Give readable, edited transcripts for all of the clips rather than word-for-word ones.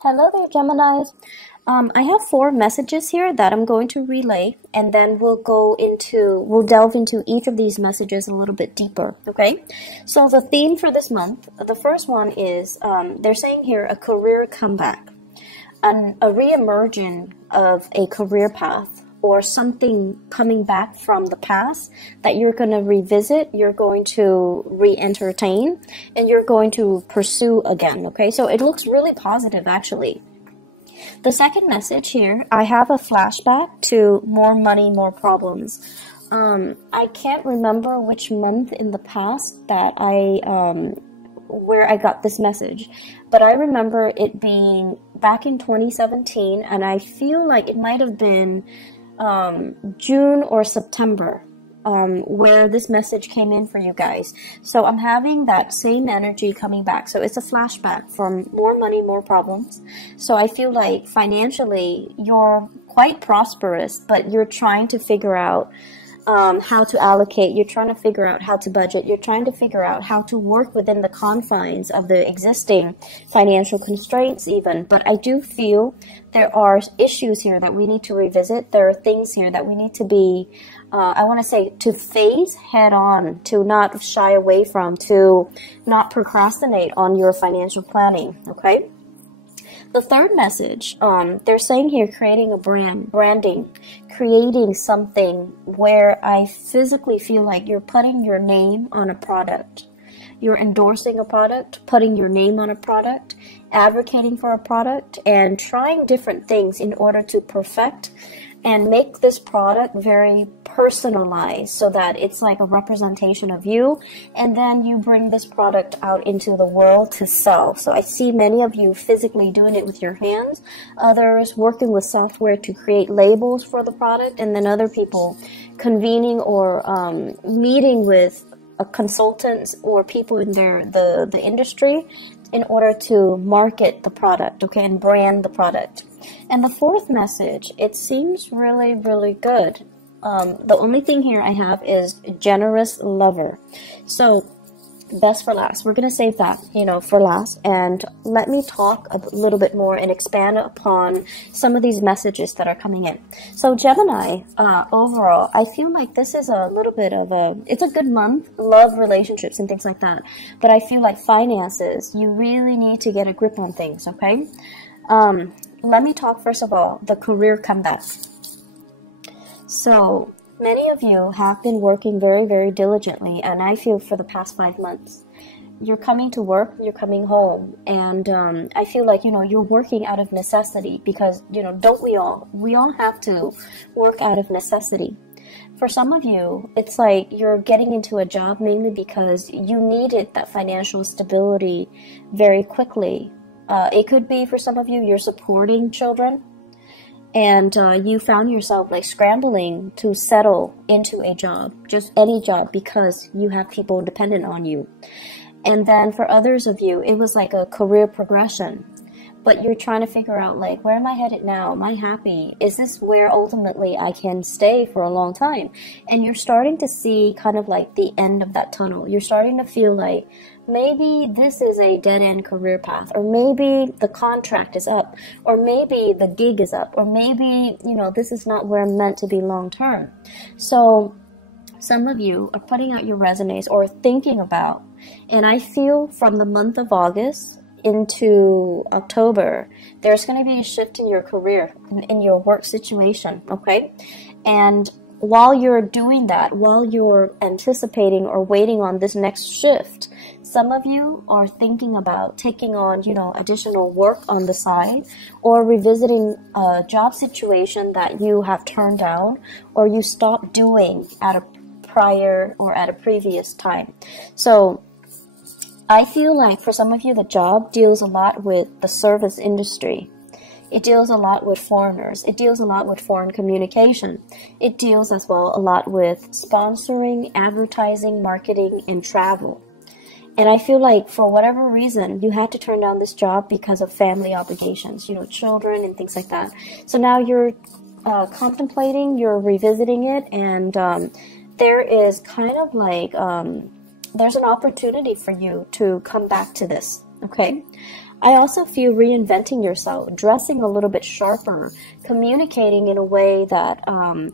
Hello there, Geminis. I have four messages here that I'm going to relay, and then we'll delve into each of these messages a little bit deeper, okay? So the theme for this month, the first one is, they're saying here, a career comeback, a re-emerging of a career path, or something coming back from the past that you're going to revisit, you're going to re-entertain, and you're going to pursue again, okay? So it looks really positive, actually. The second message here, I have a flashback to more money, more problems. I can't remember which month in the past that where I got this message, but I remember it being back in 2017, and I feel like it might have been June or September, where this message came in for you guys. So I'm having that same energy coming back. So it's a flashback from more money, more problems. So I feel like financially you're quite prosperous, but you're trying to figure out how to allocate. You're trying to figure out how to budget. You're trying to figure out how to work within the confines of the existing financial constraints even. But I do feel there are issues here that we need to revisit. There are things here that we need to be, I want to say, to face head on, to not shy away from, to not procrastinate on your financial planning, okay? The third message, they're saying here, creating a branding, creating something where I physically feel like you're putting your name on a product. You're endorsing a product, putting your name on a product, advocating for a product, and trying different things in order to perfect and make this product very personalized so that it's like a representation of you, and then you bring this product out into the world to sell. So I see many of you physically doing it with your hands, others working with software to create labels for the product, and then other people convening or meeting with consultants or people in the industry in order to market the product, okay, and brand the product. And the fourth message, it seems really, really good. The only thing here I have is generous lover. So best for last. We're going to save that, for last. And let me talk a little bit more and expand upon some of these messages that are coming in. So Gemini, overall, I feel like this is a little bit of it's a good month, love, relationships, and things like that. But I feel like finances, you really need to get a grip on things, okay? Let me talk first of all, the career comeback. So many of you have been working very, very diligently, and I feel for the past 5 months. You're coming to work, you're coming home, and I feel like, you're working out of necessity because, don't we all? We all have to work out of necessity. For some of you, it's like you're getting into a job mainly because you needed that financial stability very quickly. It could be for some of you, you're supporting children, and you found yourself like scrambling to settle into a job, just any job, because you have people dependent on you. And then for others of you, it was like a career progression, but you're trying to figure out like, where am I headed now? Am I happy? Is this where ultimately I can stay for a long time? And you're starting to see kind of like the end of that tunnel. You're starting to feel like, maybe this is a dead-end career path, or maybe the contract is up, or maybe the gig is up, or maybe, this is not where I'm meant to be long-term. So some of you are putting out your resumes or thinking about, and I feel from the month of August into October, there's going to be a shift in your career, in your work situation, okay? And while you're doing that, while you're anticipating or waiting on this next shift, some of you are thinking about taking on, additional work on the side, or revisiting a job situation that you have turned down or you stopped doing at a prior or at a previous time. So I feel like for some of you, the job deals a lot with the service industry. It deals a lot with foreigners. It deals a lot with foreign communication. It deals as well a lot with sponsoring, advertising, marketing, and travel. And I feel like for whatever reason, you had to turn down this job because of family obligations, children and things like that. So now you're contemplating, you're revisiting it, and there is kind of like, there's an opportunity for you to come back to this, okay? I also feel reinventing yourself, dressing a little bit sharper, communicating in a way that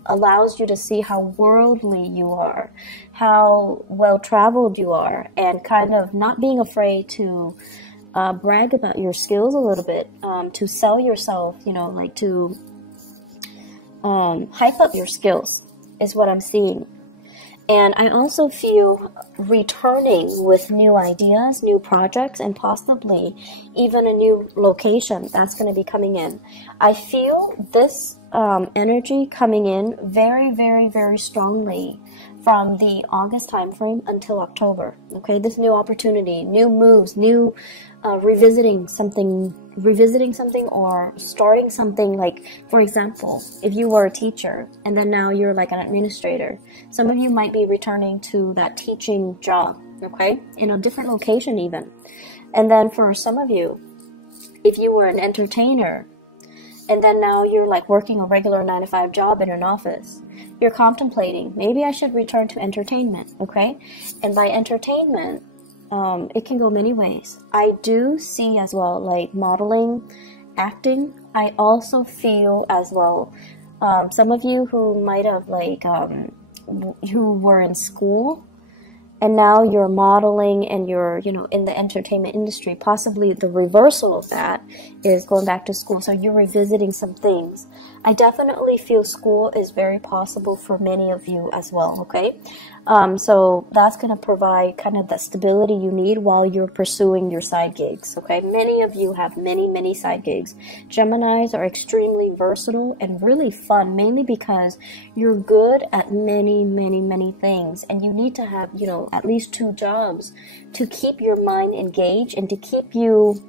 allows you to see how worldly you are, how well-traveled you are, and kind of not being afraid to brag about your skills a little bit, to sell yourself, you know, like to hype up your skills is what I'm seeing. And I also feel returning with new ideas, new projects, and possibly even a new location that's going to be coming in. I feel this energy coming in very, very, very strongly from the August timeframe until October. Okay, this new opportunity, new moves, new revisiting something or starting something. Like, for example, if you were a teacher and then now you're like an administrator, some of you might be returning to that teaching job, okay, in a different location even. And then for some of you, if you were an entertainer and then now you're like working a regular 9-to-5 job in an office, you're contemplating, maybe I should return to entertainment, okay? And by entertainment, it can go many ways. I do see as well, like modeling, acting. I also feel as well, some of you who might have like, who were in school and now you're modeling and you're, you know, in the entertainment industry, possibly the reversal of that is going back to school. So you're revisiting some things. I definitely feel school is very possible for many of you as well, okay? So that's going to provide kind of the stability you need while you're pursuing your side gigs, okay? Many of you have many side gigs. Geminis are extremely versatile and really fun, mainly because you're good at many things, and you need to have, you know, at least 2 jobs to keep your mind engaged and to keep you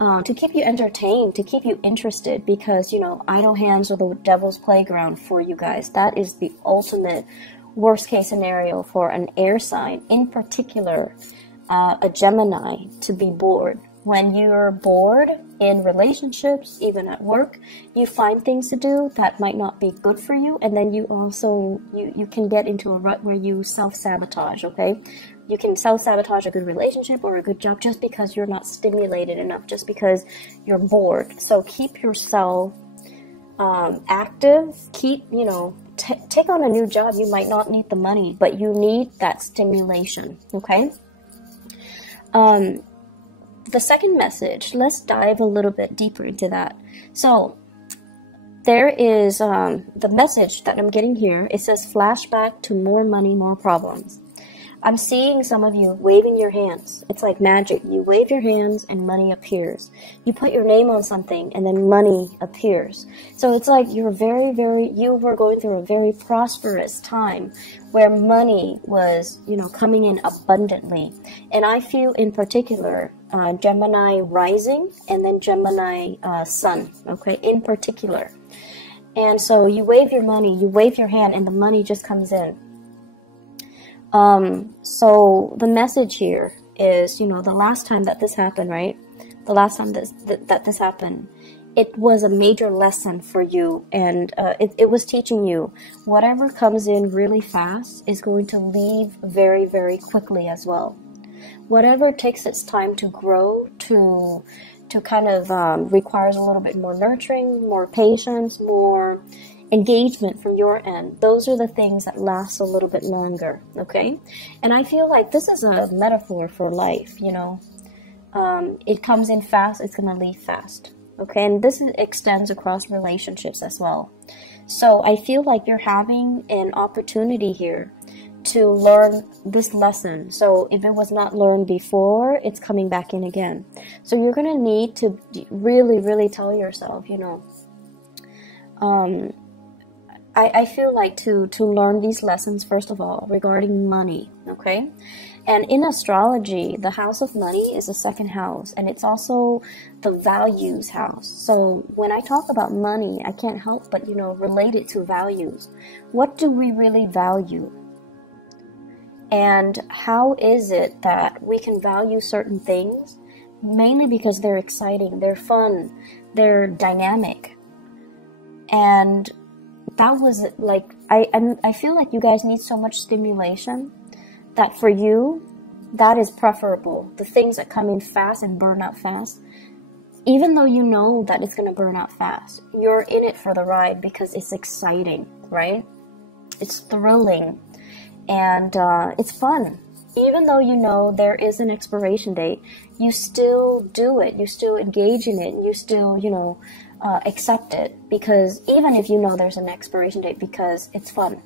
entertained, to keep you interested, because, you know, idle hands are the devil's playground for you guys. That is the ultimate worst case scenario for an air sign, in particular a Gemini, to be bored. When you're bored in relationships, even at work, you find things to do that might not be good for you, and then you also you can get into a rut where you self-sabotage, okay? You can self-sabotage a good relationship or a good job just because you're not stimulated enough, just because you're bored. So keep yourself active. Keep, you know, take on a new job. You might not need the money, but you need that stimulation, okay? The second message, let's dive a little bit deeper into that. So there is the message that I'm getting here. It says flashback to more money, more problems. I'm seeing some of you waving your hands. It's like magic. You wave your hands and money appears. You put your name on something and then money appears. So it's like you're you were going through a very prosperous time where money was, you know, coming in abundantly. And I feel in particular, Gemini rising and then Gemini sun, okay, in particular. And so you wave your money, you wave your hand, and the money just comes in. So the message here is, you know, the last time that this happened, right? The last time that this happened, it was a major lesson for you, and it was teaching you whatever comes in really fast is going to leave very quickly as well. Whatever takes its time to grow, to kind of requires a little bit more nurturing, more patience, more engagement from your end. Those are the things that last a little bit longer, okay? And I feel like this is a metaphor for life, you know. It comes in fast, it's going to leave fast, okay? And this extends across relationships as well. So I feel like you're having an opportunity here to learn this lesson. So if it was not learned before, it's coming back in again. So you're going to need to really tell yourself, you know, I feel like to learn these lessons, first of all, regarding money, okay? And in astrology, the house of money is the second house, and it's also the values house. So when I talk about money, I can't help but, you know, relate it to values. What do we really value? And how is it that we can value certain things? Mainly because they're exciting, they're fun, they're dynamic. And that was like, I feel like you guys need so much stimulation that for you, That is preferable. The things that come in fast and burn out fast, even though you know that it's going to burn out fast, you're in it for the ride because it's exciting, right? It's thrilling, and it's fun. Even though you know there is an expiration date, you still do it. You still engage in it. You still, accept it, because even if you know there's an expiration date, because it's fun.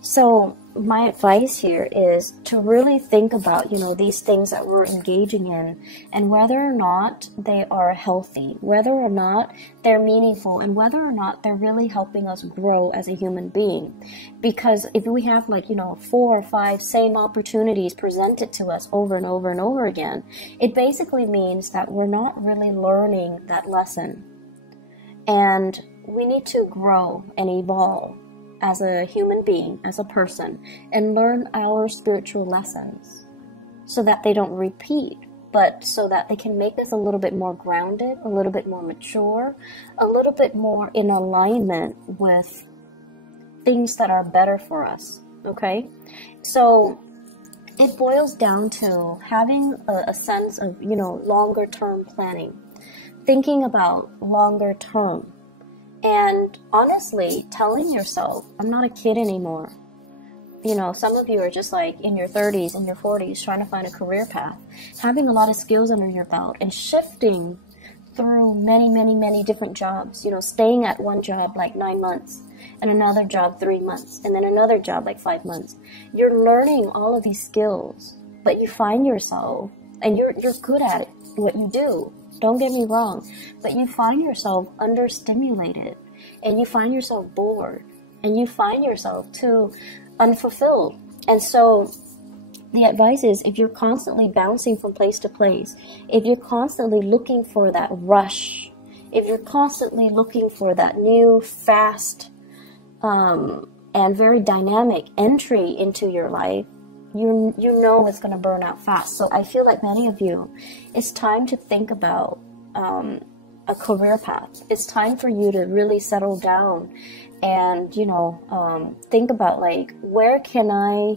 So my advice here is to really think about, these things that we're engaging in, and whether or not they are healthy, whether or not they're meaningful, and whether or not they're really helping us grow as a human being. Because if we have 4 or 5 same opportunities presented to us over and over and over again, it basically means that we're not really learning that lesson. And we need to grow and evolve as a human being, as a person, and learn our spiritual lessons so that they don't repeat, but so that they can make us a little bit more grounded, a little bit more mature, a little bit more in alignment with things that are better for us, okay? So it boils down to having a sense of, longer term planning, thinking about longer term. And honestly, telling yourself, I'm not a kid anymore. Some of you are just in your 30s and your 40s trying to find a career path, having a lot of skills under your belt and shifting through many, many, many different jobs, staying at one job 9 months and another job 3 months and then another job 5 months. You're learning all of these skills, but you find yourself, and you're good at it, what you do. Don't get me wrong, but you find yourself understimulated, and you find yourself bored, and you find yourself too unfulfilled. And so the advice is, if you're constantly bouncing from place to place, if you're constantly looking for that rush, if you're constantly looking for that new, fast, and very dynamic entry into your life, you know it's going to burn out fast. So I feel like many of you, it's time to think about a career path. It's time for you to really settle down and, think about where can I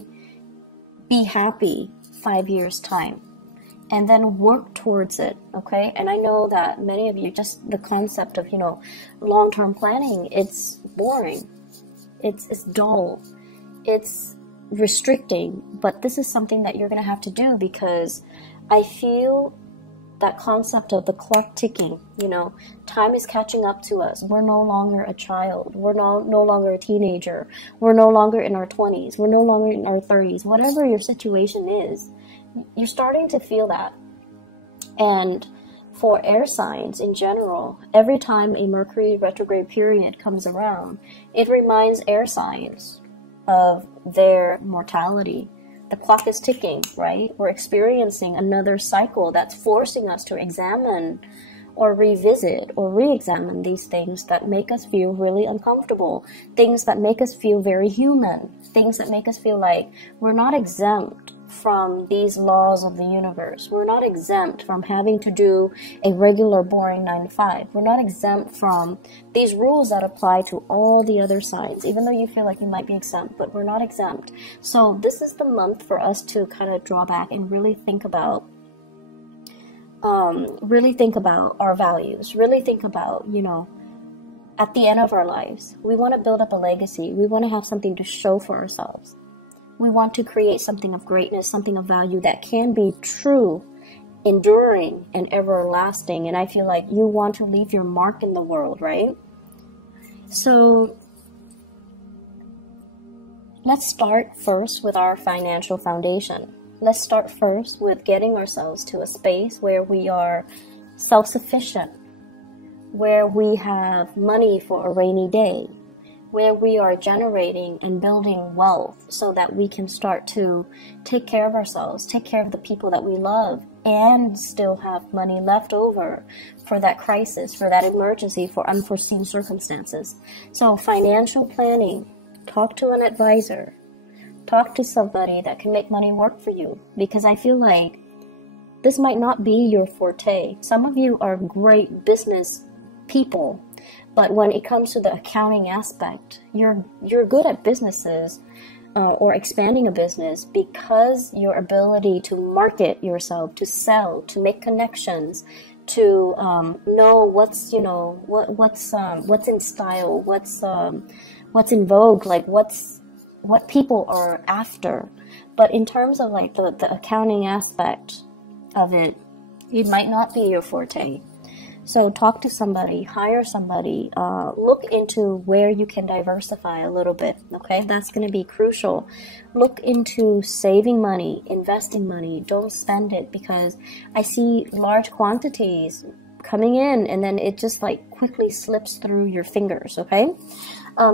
be happy 5 years time, and then work towards it, okay? And I know that many of you, just the concept of, long-term planning, it's boring. It's dull. It's restricting, but this is something that you're going to have to do, because I feel that concept of the clock ticking, time is catching up to us. We're no longer a child. We're no longer a teenager. We're no longer in our 20s. We're no longer in our 30s. Whatever your situation is, you're starting to feel that. And for air signs in general, every time a Mercury retrograde period comes around, it reminds air signs of their mortality. The clock is ticking, right? We're experiencing another cycle that's forcing us to examine or revisit or re-examine these things that make us feel really uncomfortable, things that make us feel very human, things that make us feel like we're not exempt from these laws of the universe. We're not exempt from having to do a regular boring 9 to 5. We're not exempt from these rules that apply to all the other signs, even though you feel like you might be exempt, but we're not exempt. So this is the month for us to kind of draw back and really think about our values, really think about, at the end of our lives, we want to build up a legacy. We want to have something to show for ourselves. We want to create something of greatness, something of value that can be true, enduring, and everlasting. And I feel like you want to leave your mark in the world, right? So let's start first with our financial foundation. Let's start first with getting ourselves to a space where we are self-sufficient, where we have money for a rainy day, where we are generating and building wealth so that we can start to take care of ourselves, take care of the people that we love, and still have money left over for that crisis, for that emergency, for unforeseen circumstances. So financial planning, talk to an advisor, talk to somebody that can make money work for you, because I feel like this might not be your forte. Some of you are great business people, but when it comes to the accounting aspect, you're good at businesses, or expanding a business because your ability to market yourself, to sell, to make connections, to know what's what's in style, what's in vogue, like what people are after. But in terms of like the accounting aspect of it, it might not be your forte. So talk to somebody, hire somebody, look into where you can diversify a little bit, okay? That's going to be crucial. Look into saving money, investing money. Don't spend it, because I see large quantities coming in and then it just like quickly slips through your fingers, okay?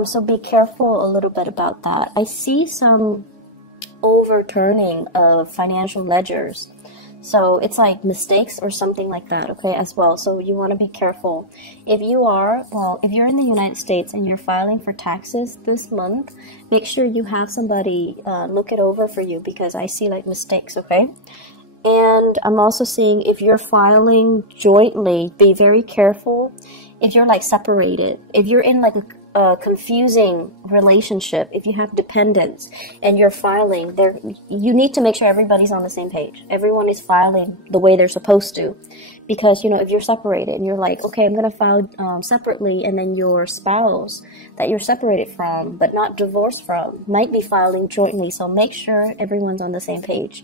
So be careful a little bit about that. I see some overturning of financial ledgers. So it's like mistakes or something like that, okay, as well. So you want to be careful. If you're in the United States and you're filing for taxes this month, make sure you have somebody look it over for you, because I see like mistakes, okay? And I'm also seeing if you're filing jointly, be very careful. If you're like separated, if you're in like a confusing relationship, if you have dependents and you're filing there, you need to make sure everybody's on the same page. Everyone is filing the way they're supposed to, because if you're separated and you're like, okay, I'm gonna file separately, and then your spouse that you're separated from but not divorced from might be filing jointly. So make sure everyone's on the same page.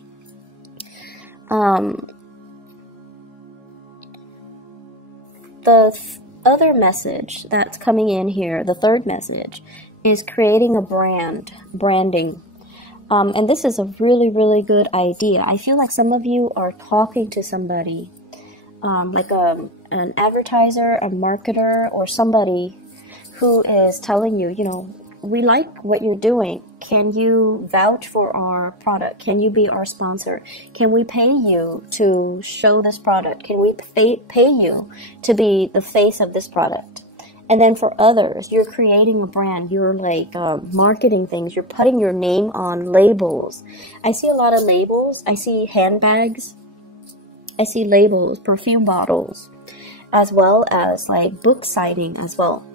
The other message that's coming in here, the third message, is creating a branding. And this is a really, really good idea. I feel like some of you are talking to somebody, like an advertiser, a marketer, or somebody who is telling you, we like what you're doing. Can you vouch for our product? Can you be our sponsor? Can we pay you to show this product? Can we pay you to be the face of this product? And then for others, you're creating a brand. You're like marketing things. You're putting your name on labels. I see a lot of labels. I see handbags. I see labels, perfume bottles, as well as like book citing as well.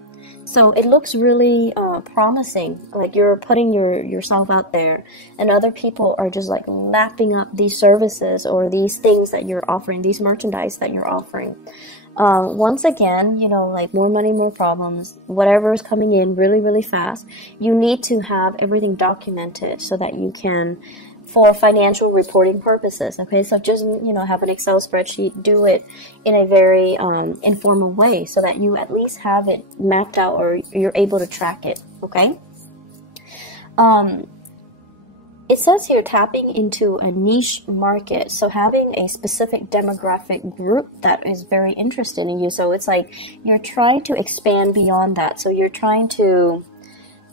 So it looks really promising, like you're putting yourself out there, and other people are just like lapping up these services or these things that you're offering, these merchandise that you're offering. Once again, like more money, more problems, whatever is coming in really, really fast, you need to have everything documented so that you can, for financial reporting purposes, okay? So just, have an Excel spreadsheet, do it in a very informal way so that you at least have it mapped out, or you're able to track it, okay? It says here tapping into a niche market, so having a specific demographic group that is very interested in you. So it's like you're trying to expand beyond that. So you're trying to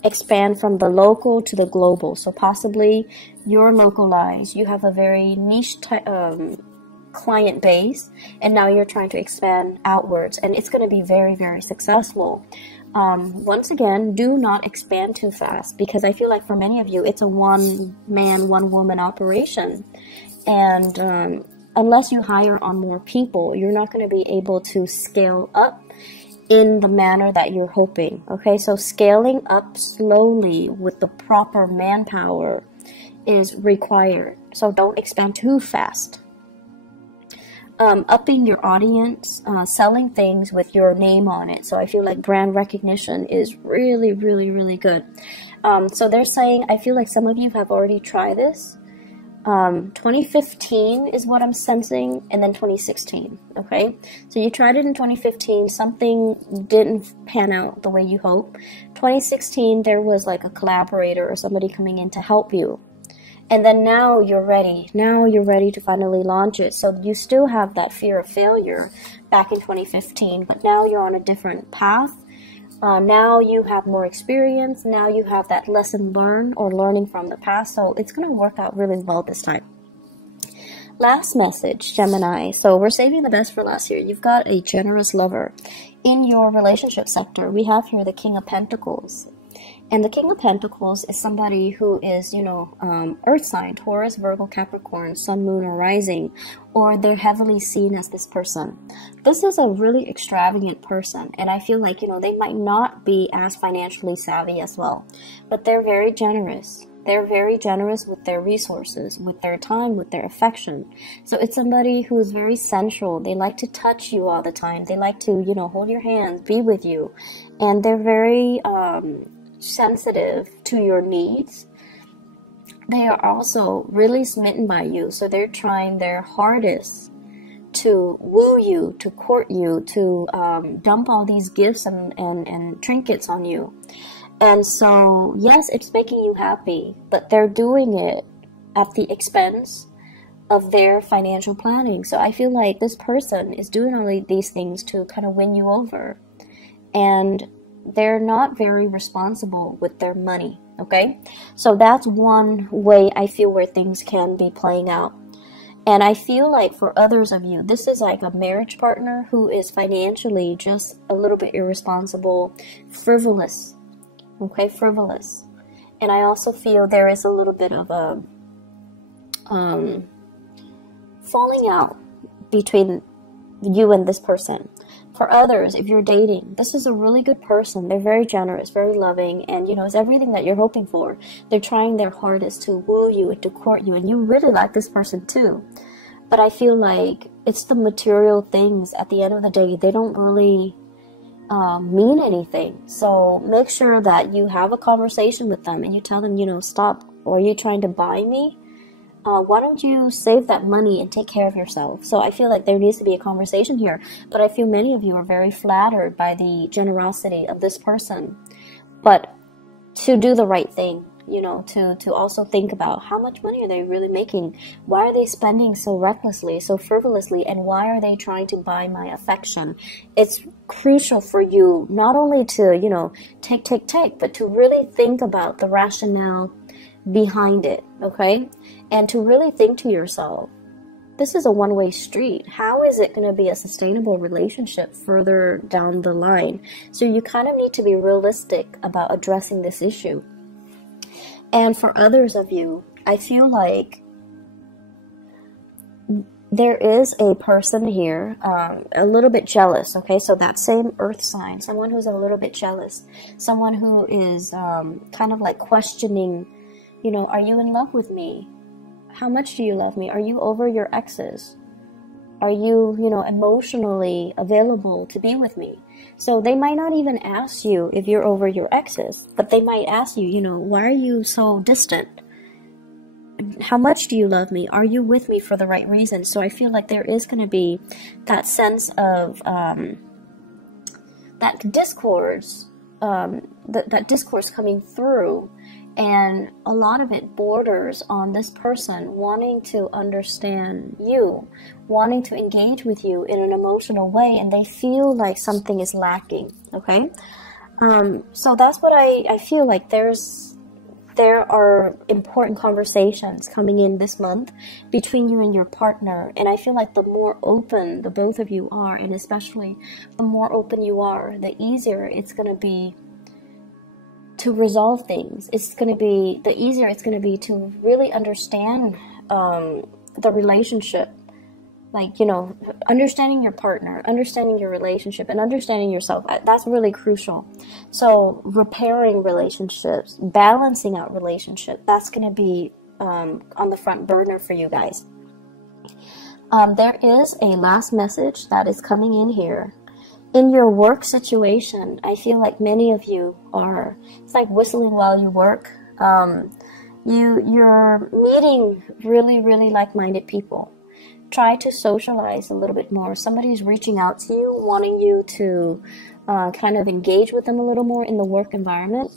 expand from the local to the global. So possibly you're localized, you have a very niche client base, and now you're trying to expand outwards, and it's going to be very, very successful. Once again, do not expand too fast, because I feel like for many of you, it's a one-man, one-woman operation. And unless you hire on more people, you're not going to be able to scale up in the manner that you're hoping, okay? So scaling up slowly with the proper manpower is required. So don't expand too fast. Upping your audience, selling things with your name on it. So I feel like brand recognition is really, really, really good. So they're saying, I feel like some of you have already tried this. 2015 is what I'm sensing, and then 2016, okay? So you tried it in 2015, something didn't pan out the way you hope. 2016, there was like a collaborator or somebody coming in to help you. And then now you're ready. Now you're ready to finally launch it. So you still have that fear of failure back in 2015, but now you're on a different path. Now you have more experience. Now you have that lesson learned or learning from the past. So it's going to work out really well this time. Last message, Gemini. So we're saving the best for last year. You've got a generous lover. In your relationship sector, we have here the King of Pentacles. And the King of Pentacles is somebody who is, earth sign, Taurus, Virgo, Capricorn, Sun, Moon, or Rising, or they're heavily seen as this person. This is a really extravagant person, and I feel like, they might not be as financially savvy as well, but they're very generous. They're very generous with their resources, with their time, with their affection. So it's somebody who is very sensual. They like to touch you all the time. They like to, hold your hands, be with you. And they're very sensitive to your needs. They are also really smitten by you. So they're trying their hardest to woo you, to court you, to dump all these gifts and trinkets on you. And so, yes, it's making you happy, but they're doing it at the expense of their financial planning. So I feel like this person is doing all these things to kind of win you over. And they're not very responsible with their money, okay? So that's one way I feel where things can be playing out. And I feel like for others of you, this is like a marriage partner who is financially just a little bit irresponsible, frivolous. Okay, frivolous. And I also feel there is a little bit of a falling out between you and this person. For others, if you're dating, this is a really good person. They're very generous, very loving, and it's everything that you're hoping for. They're trying their hardest to woo you and to court you, and you really like this person too. But I feel like it's the material things at the end of the day. They don't really mean anything. So make sure that you have a conversation with them and you tell them, stop, or are you trying to buy me? Why don't you save that money and take care of yourself? So I feel like there needs to be a conversation here, but I feel many of you are very flattered by the generosity of this person. But to do the right thing, to also think about how much money are they really making? Why are they spending so recklessly, so frivolously, and why are they trying to buy my affection? It's crucial for you not only to, take, but to really think about the rationale behind it, okay? And to really think to yourself, this is a one-way street. How is it going to be a sustainable relationship further down the line? So you kind of need to be realistic about addressing this issue. And for others of you, I feel like there is a person here, a little bit jealous, okay? So that same earth sign, someone who's a little bit jealous, someone who is kind of like questioning, are you in love with me? How much do you love me? Are you over your exes? Are you, emotionally available to be with me? So they might not even ask you if you're over your exes, but they might ask you, why are you so distant? How much do you love me? Are you with me for the right reason? So I feel like there is going to be that sense of that discourse, that discourse coming through. And a lot of it borders on this person wanting to understand you, wanting to engage with you in an emotional way, and they feel like something is lacking, okay? So that's what I feel like there are important conversations coming in this month between you and your partner. And I feel like the more open the both of you are, and especially the more open you are, the easier it's going to be to resolve things. The easier it's going to be to really understand the relationship. Like, understanding your partner, understanding your relationship, and understanding yourself. That's really crucial. So repairing relationships, balancing out relationship, that's going to be on the front burner for you guys. There is a last message that is coming in here. In your work situation, I feel like many of you are, it's like whistling while you work. You're meeting really, really like-minded people. Try to socialize a little bit more. Somebody's reaching out to you, wanting you to kind of engage with them a little more in the work environment.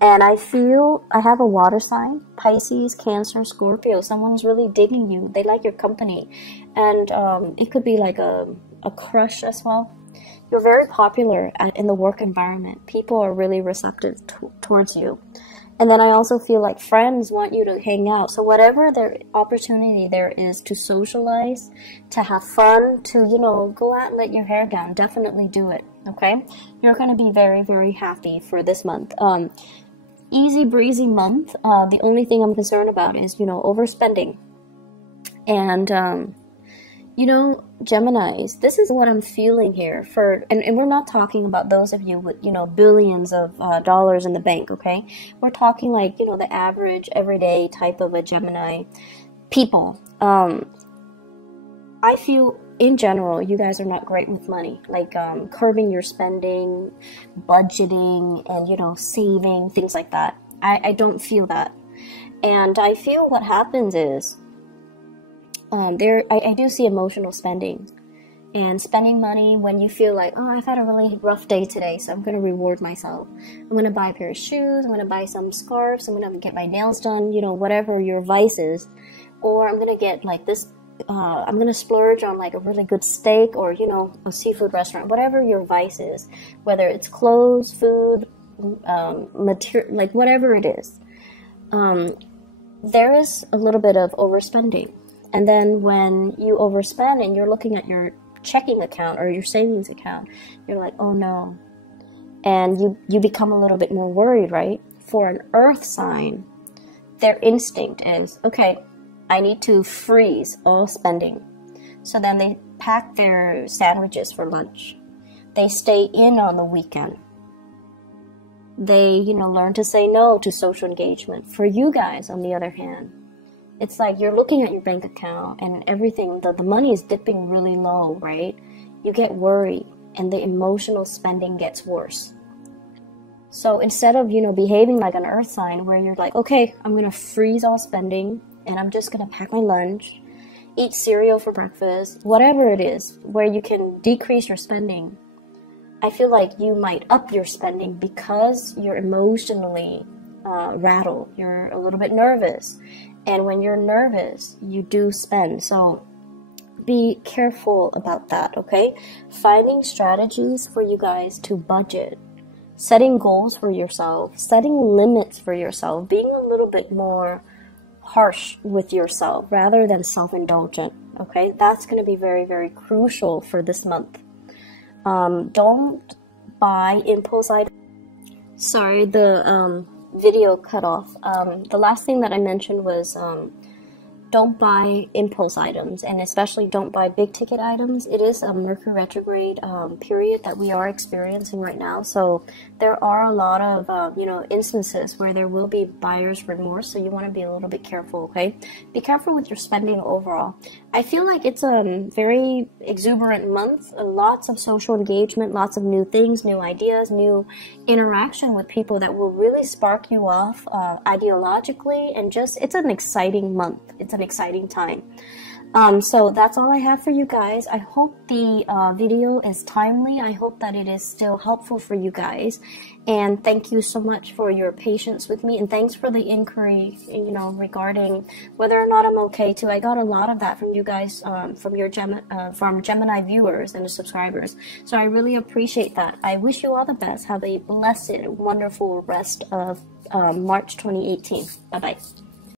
And I feel I have a water sign, Pisces, Cancer, Scorpio. Someone's really digging you. They like your company. And it could be like a crush as well. You're very popular in the work environment. People are really receptive towards you. And then I also feel like friends want you to hang out. So whatever opportunity there is to socialize, to have fun, to, go out and let your hair down, definitely do it, okay? You're going to be very, very happy for this month. Easy breezy month. The only thing I'm concerned about is, overspending. And, You know, Geminis, this is what I'm feeling here for, and we're not talking about those of you with, you know, billions of dollars in the bank, okay? We're talking like, you know, the average, everyday type of a Gemini people. I feel, in general, you guys are not great with money, like curbing your spending, budgeting, and, you know, saving, things like that. I don't feel that. And I feel what happens is, I do see emotional spending and spending money when you feel like, oh, I've had a really rough day today, so I'm going to reward myself. I'm going to buy a pair of shoes, I'm going to buy some scarves, I'm going to get my nails done, you know, whatever your vice is. Or I'm going to get like this, I'm going to splurge on like a really good steak or, you know, a seafood restaurant, whatever your vice is, whether it's clothes, food, material, like whatever it is. There is a little bit of overspending. And then when you overspend and you're looking at your checking account or your savings account, you're like, oh no. And you become a little bit more worried, right? For an earth sign, their instinct is, okay, I need to freeze all spending. So then they pack their sandwiches for lunch. They stay in on the weekend. They, you know, learn to say no to social engagement. For you guys, on the other hand, it's like you're looking at your bank account and everything, the money is dipping really low, right? You get worried and the emotional spending gets worse. So instead of, you know, behaving like an earth sign where you're like, okay, I'm going to freeze all spending and I'm just going to pack my lunch, eat cereal for breakfast, whatever it is, where you can decrease your spending, I feel like you might up your spending because you're emotionally rattled. You're a little bit nervous. And when you're nervous, you do spend. So be careful about that, okay? Finding strategies for you guys to budget, setting goals for yourself, setting limits for yourself, being a little bit more harsh with yourself rather than self-indulgent, okay? That's going to be very, very crucial for this month. Don't buy impulse items. Sorry, the video cut off. The last thing that I mentioned was don't buy impulse items, and especially don't buy big ticket items. It is a Mercury retrograde period that we are experiencing right now, so there are a lot of you know, instances where there will be buyer's remorse, so you want to be a little bit careful, okay? Be careful with your spending overall. I feel like it's a very exuberant month, lots of social engagement, lots of new things, new ideas, new interaction with people that will really spark you off ideologically, and just, it's an exciting month. It's an exciting time. So that's all I have for you guys. I hope the video is timely. I hope that it is still helpful for you guys. And thank you so much for your patience with me. And thanks for the inquiry, you know, regarding whether or not I'm okay too. I got a lot of that from you guys, from Gemini viewers and subscribers. So I really appreciate that. I wish you all the best. Have a blessed, wonderful rest of March 2018. Bye-bye.